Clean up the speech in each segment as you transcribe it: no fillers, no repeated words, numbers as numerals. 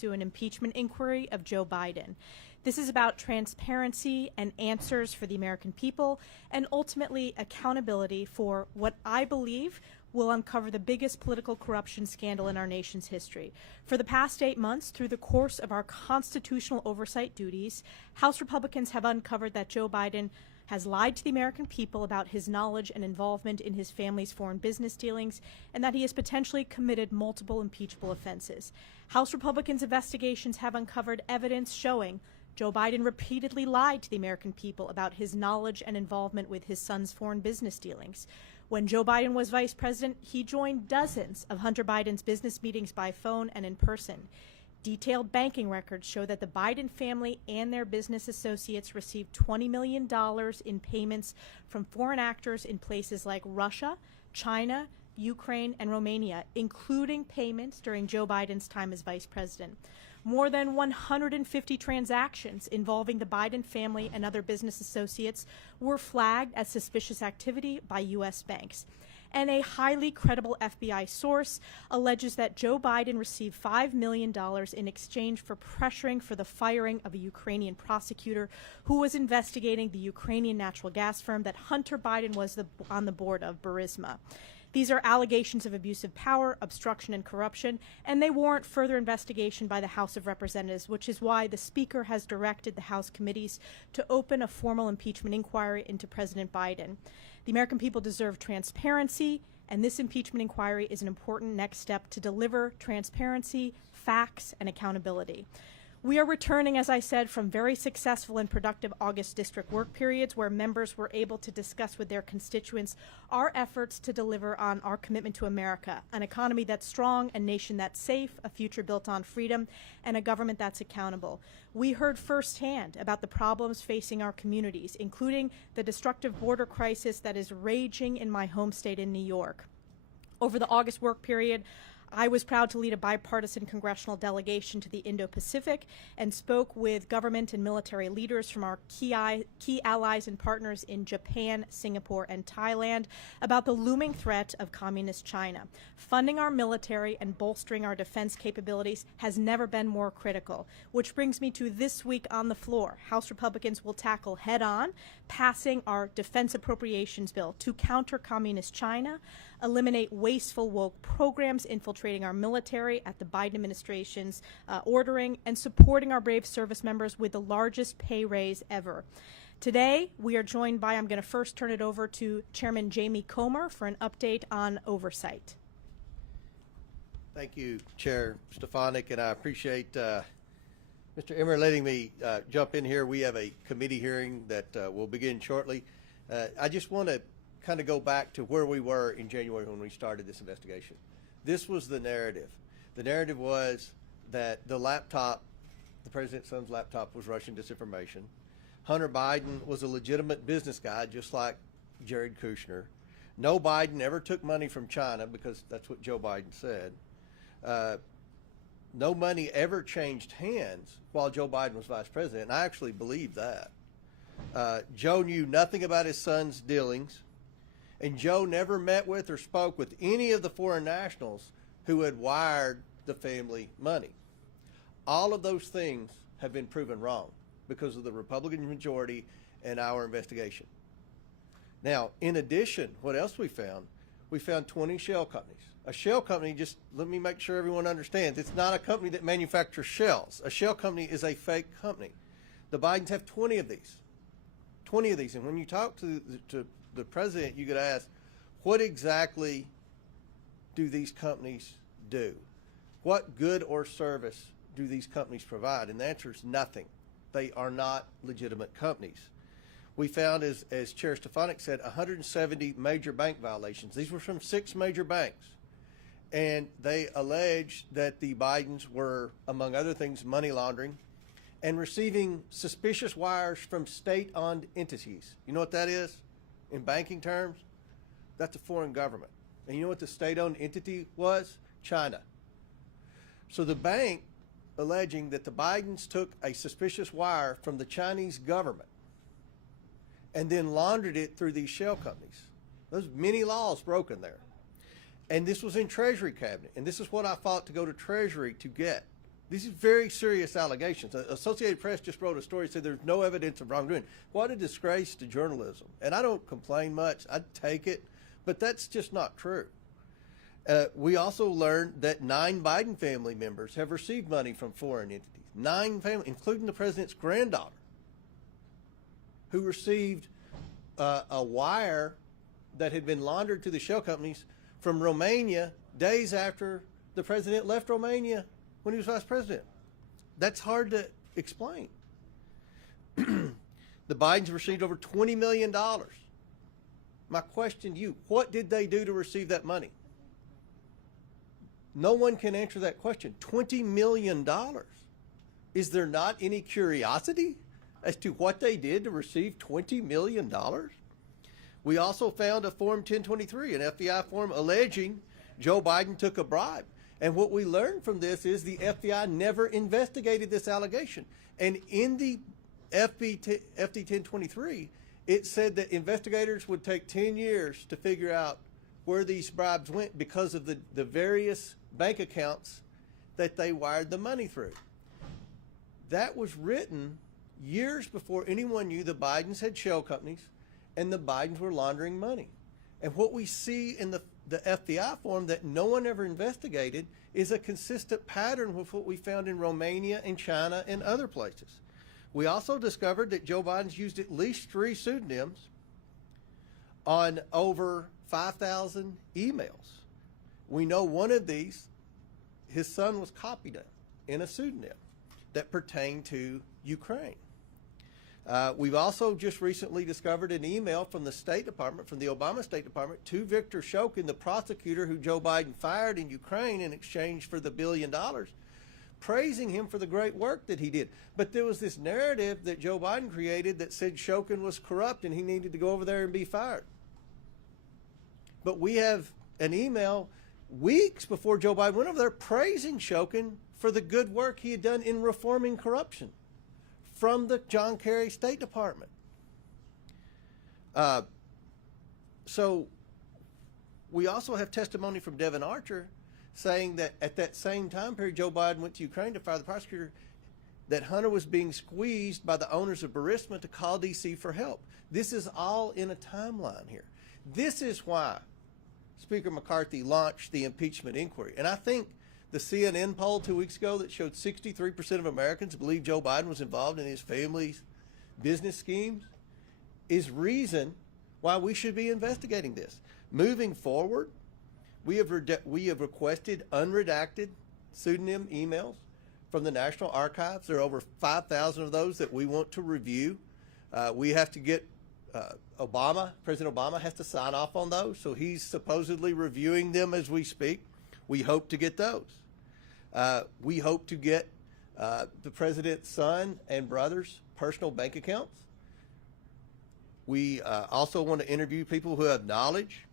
pursue an impeachment inquiry of Joe Biden. This is about transparency and answers for the American people, and ultimately accountability for what I believe will uncover the biggest political corruption scandal in our nation's history. For the past 8 months, through the course of our constitutional oversight duties, House Republicans have uncovered that Joe Biden has lied to the American people about his knowledge and involvement in his family's foreign business dealings, and that he has potentially committed multiple impeachable offenses. House Republicans' investigations have uncovered evidence showing Joe Biden repeatedly lied to the American people about his knowledge and involvement with his son's foreign business dealings. When Joe Biden was vice president, he joined dozens of Hunter Biden's business meetings by phone and in person. Detailed banking records show that the Biden family and their business associates received $20 million in payments from foreign actors in places like Russia, China, Ukraine, and Romania, including payments during Joe Biden's time as vice president. More than 150 transactions involving the Biden family and other business associates were flagged as suspicious activity by U.S. banks. And a highly credible FBI source alleges that Joe Biden received $5 million in exchange for pressuring for the firing of a Ukrainian prosecutor who was investigating the Ukrainian natural gas firm that Hunter Biden was on the board of, Burisma. These are allegations of abuse of power, obstruction, and corruption, and they warrant further investigation by the House of Representatives, which is why the Speaker has directed the House committees to open a formal impeachment inquiry into President Biden. The American people deserve transparency, and this impeachment inquiry is an important next step to deliver transparency, facts, and accountability. We are returning, as I said, from very successful and productive August district work periods where members were able to discuss with their constituents our efforts to deliver on our commitment to America, an economy that's strong, a nation that's safe, a future built on freedom, and a government that's accountable. We heard firsthand about the problems facing our communities, including the destructive border crisis that is raging in my home state in New York. Over the August work period, I was proud to lead a bipartisan congressional delegation to the Indo-Pacific and spoke with government and military leaders from our key allies and partners in Japan, Singapore, and Thailand about the looming threat of communist China. Funding our military and bolstering our defense capabilities has never been more critical, which brings me to this week on the floor. House Republicans will tackle head-on passing our defense appropriations bill to counter communist China, eliminate wasteful woke programs infiltrating our military at the Biden administration's ordering, and supporting our brave service members with the largest pay raise ever. Today, we are joined by, I'm going to first turn it over to Chairman Jamie Comer for an update on oversight. Thank you, Chair Stefanik, and I appreciate Mr. Emmer letting me jump in here. We have a committee hearing that will begin shortly. I just want to kind of go back to where we were in January when we started this investigation. This was the narrative. The narrative was that the laptop, the president's son's laptop, was Russian disinformation. Hunter Biden was a legitimate business guy, just like Jared Kushner. No Biden ever took money from China, because that's what Joe Biden said. No money ever changed hands while Joe Biden was vice president, and I actually believe that. Joe knew nothing about his son's dealings, and Joe never met with or spoke with any of the foreign nationals who had wired the family money. All of those things have been proven wrong because of the Republican majority and our investigation. Now, in addition, what else we found? We found 20 shell companies. A shell company, just let me make sure everyone understands, it's not a company that manufactures shells. A shell company is a fake company. The Bidens have 20 of these. 20 of these. And when you talk to the president, you could ask, what exactly do these companies do? What good or service do these companies provide? And the answer is nothing. They are not legitimate companies. We found, as Chair Stefanik said, 170 major bank violations. These were from 6 major banks. And they alleged that the Bidens were, among other things, money laundering and receiving suspicious wires from state-owned entities. You know what that is? In banking terms, that's a foreign government. And you know what the state-owned entity was? China. So the bank alleging that the Bidens took a suspicious wire from the Chinese government and then laundered it through these shell companies. There's many laws broken there. And this was in Treasury cabinet. And this is what I fought to go to Treasury to get. These are very serious allegations. Associated Press just wrote a story that said there's no evidence of wrongdoing. What a disgrace to journalism. And I don't complain much. I'd take it. But that's just not true. We also learned that 9 Biden family members have received money from foreign entities. 9 families, including the president's granddaughter, who received a wire that had been laundered to the shell companies from Romania days after the president left Romania when he was vice president. That's hard to explain. The Bidens received over $20 million. My question to you, what did they do to receive that money? No one can answer that question. $20 million. Is there not any curiosity as to what they did to receive $20 million? We also found a Form 1023, an FBI form alleging Joe Biden took a bribe. And what we learned from this is the FBI never investigated this allegation. And in the FD 1023, it said that investigators would take 10 years to figure out where these bribes went because of the various bank accounts that they wired the money through. That was written years before anyone knew the Bidens had shell companies and the Bidens were laundering money. And what we see in the FBI form that no one ever investigated is a consistent pattern with what we found in Romania and China and other places. We also discovered that Joe Biden's used at least 3 pseudonyms on over 5,000 emails. We know one of these, his son was copied in a pseudonym that pertained to Ukraine. We've also just recently discovered an email from the State Department, from the Obama State Department, to Viktor Shokin, the prosecutor who Joe Biden fired in Ukraine in exchange for the $1 billion, praising him for the great work that he did. But there was this narrative that Joe Biden created that said Shokin was corrupt and he needed to go over there and be fired. But we have an email weeks before Joe Biden went over there praising Shokin for the good work he had done in reforming corruption from the John Kerry State Department. So we also have testimony from Devin Archer saying that at that same time period Joe Biden went to Ukraine to fire the prosecutor, that Hunter was being squeezed by the owners of Burisma to call D.C. for help. This is all in a timeline here. This is why Speaker McCarthy launched the impeachment inquiry. And I think the CNN poll 2 weeks ago that showed 63% of Americans believe Joe Biden was involved in his family's business schemes is reason why we should be investigating this. Moving forward, we have requested unredacted pseudonym emails from the National Archives. There are over 5,000 of those that we want to review. We have to get President Obama has to sign off on those, so he's supposedly reviewing them as we speak. We hope to get those. We hope to get the president's son and brother's personal bank accounts. We also want to interview people who have knowledge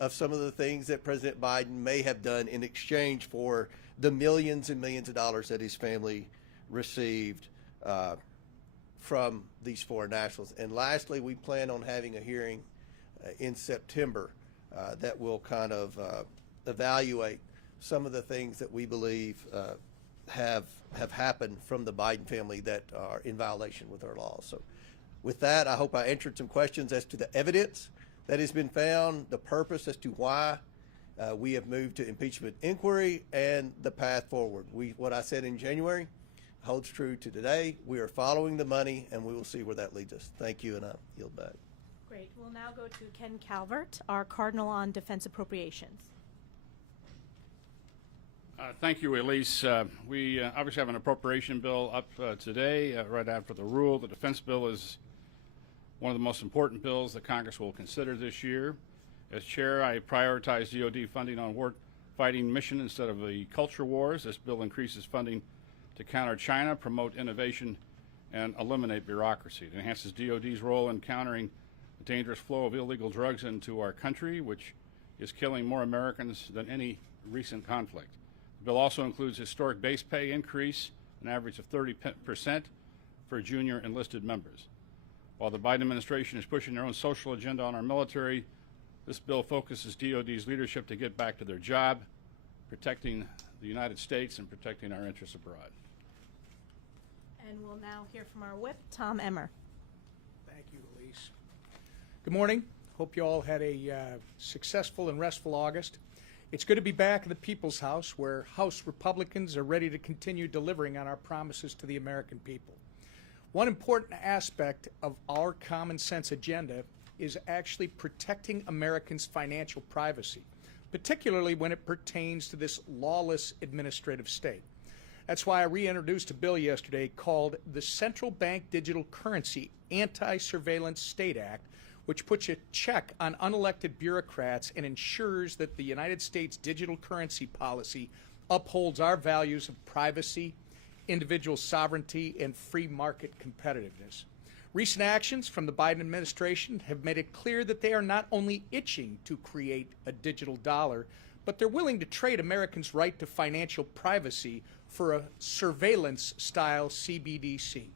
of some of the things that President Biden may have done in exchange for the millions and millions of dollars that his family received from these foreign nationals. And lastly, we plan on having a hearing in September that will kind of evaluate some of the things that we believe have happened from the Biden family that are in violation with our laws. So with that, I hope I answered some questions as to the evidence that has been found, the purpose as to why we have moved to impeachment inquiry, and the path forward. What I said in January holds true to today. We are following the money, and we will see where that leads us. Thank you, and I yield back. Great. We'll now go to Ken Calvert, our Cardinal on Defense Appropriations. Thank you, Elise. We obviously have an appropriation bill up today, right after the rule. The defense bill is one of the most important bills that Congress will consider this year. As chair, I prioritize DoD funding on war-fighting mission instead of the culture wars. This bill increases funding to counter China, promote innovation, and eliminate bureaucracy. It enhances DoD's role in countering the dangerous flow of illegal drugs into our country, which is killing more Americans than any recent conflict. The bill also includes historic base pay increase, an average of 30% for junior enlisted members. While the Biden administration is pushing their own social agenda on our military, this bill focuses DoD's leadership to get back to their job, protecting the United States and protecting our interests abroad. And we'll now hear from our whip, Tom Emmer. Thank you, Elise. Good morning. Hope you all had a successful and restful August. It's good to be back in the People's House, where House Republicans are ready to continue delivering on our promises to the American people. One important aspect of our common sense agenda is actually protecting Americans' financial privacy, particularly when it pertains to this lawless administrative state. That's why I reintroduced a bill yesterday called the Central Bank Digital Currency Anti-Surveillance State Act, which puts a check on unelected bureaucrats and ensures that the United States digital currency policy upholds our values of privacy, individual sovereignty, and free market competitiveness. Recent actions from the Biden administration have made it clear that they are not only itching to create a digital dollar, but they're willing to trade Americans' right to financial privacy for a surveillance-style CBDC.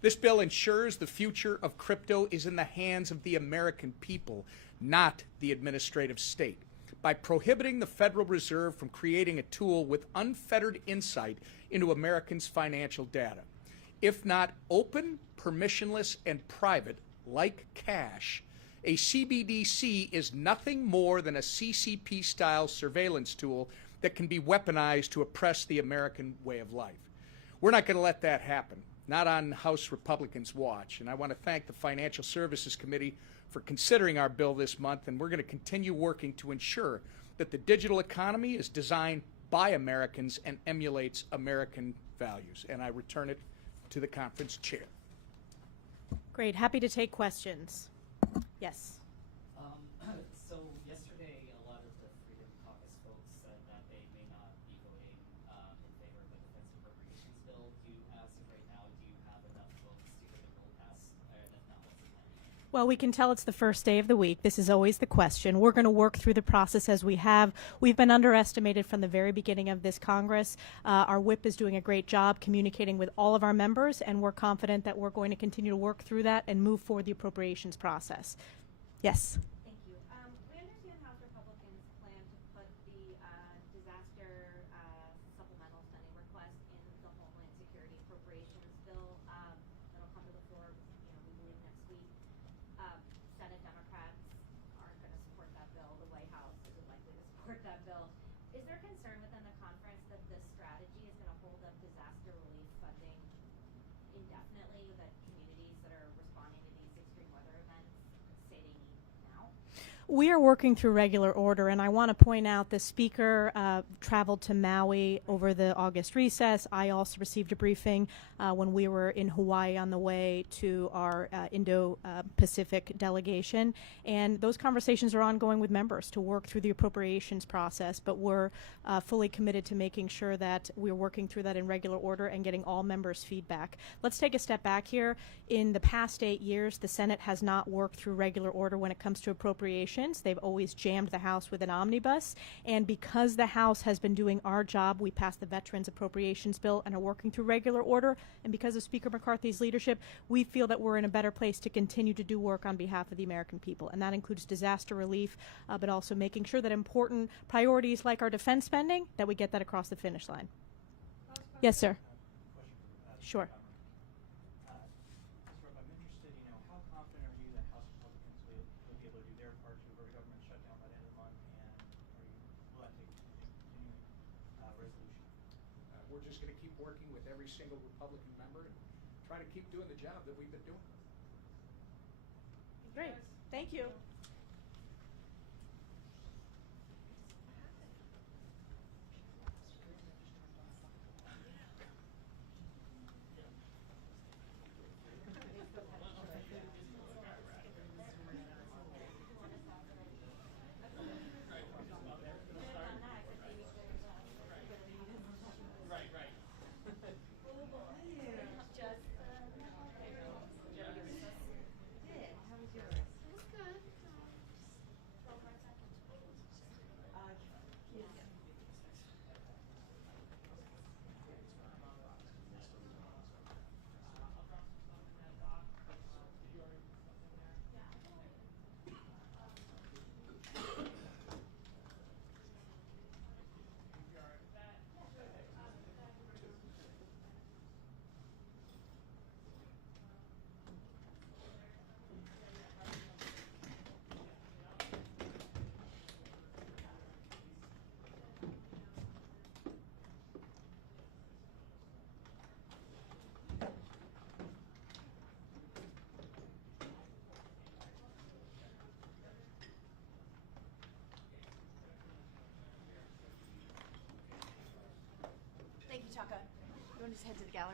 This bill ensures the future of crypto is in the hands of the American people, not the administrative state, by prohibiting the Federal Reserve from creating a tool with unfettered insight into Americans' financial data. If not open, permissionless, and private, like cash, a CBDC is nothing more than a CCP-style surveillance tool that can be weaponized to oppress the American way of life. We're not going to let that happen, not on House Republicans' watch. And I want to thank the Financial Services Committee for considering our bill this month, and we're going to continue working to ensure that the digital economy is designed by Americans and emulates American values. And I return it to the conference chair. Great. Happy to take questions. Yes. So yesterday, a lot of the Freedom Caucus folks said that they may not be voting in favor of the defense appropriations bill. As of right now, do you have enough votes to get the bill passed? And if not, what's the plan? Well, we can tell it's the first day of the week. This is always the question. We're going to work through the process as we have. We've been underestimated from the very beginning of this Congress. Our whip is doing a great job communicating with all of our members, and we're confident that we're going to continue to work through that and move forward the appropriations process. Yes. Thank you. We understand House Republicans plan to put the disaster supplemental spending request in the Homeland Security Appropriations bill that'll come to the floor, we believe next week. Senate Democrats aren't going to support that bill. The White House isn't likely to support that bill. Is there concern within the conference that this strategy is going to hold up disaster relief funding indefinitely, that communities that are responding to these extreme weather events say they need now? We are working through regular order, and I want to point out the Speaker traveled to Maui over the August recess. I also received a briefing when we were in Hawaii on the way to our Indo-Pacific delegation, and those conversations are ongoing with members to work through the appropriations process, but we're fully committed to making sure that we're working through that in regular order and getting all members' feedback. Let's take a step back here. In the past 8 years, the Senate has not worked through regular order when it comes to appropriations. They've always jammed the House with an omnibus, and because the House has been doing our job, we passed the Veterans Appropriations Bill and are working through regular order, and because of Speaker McCarthy's leadership, we feel that we're in a better place to continue to do work on behalf of the American people, and that includes disaster relief, but also making sure that important priorities like our defense spending, that we get that across the finish line. Yes, sir. Sure. I'm interested, how confident are you that House Republicans will be able to do their part to avert a government shutdown by the end of the month, and will that take a continuing resolution? We're just going to keep working with every single Republican member and try to keep doing the job that we've been doing. Great. Thank you. want to just head to the gallery?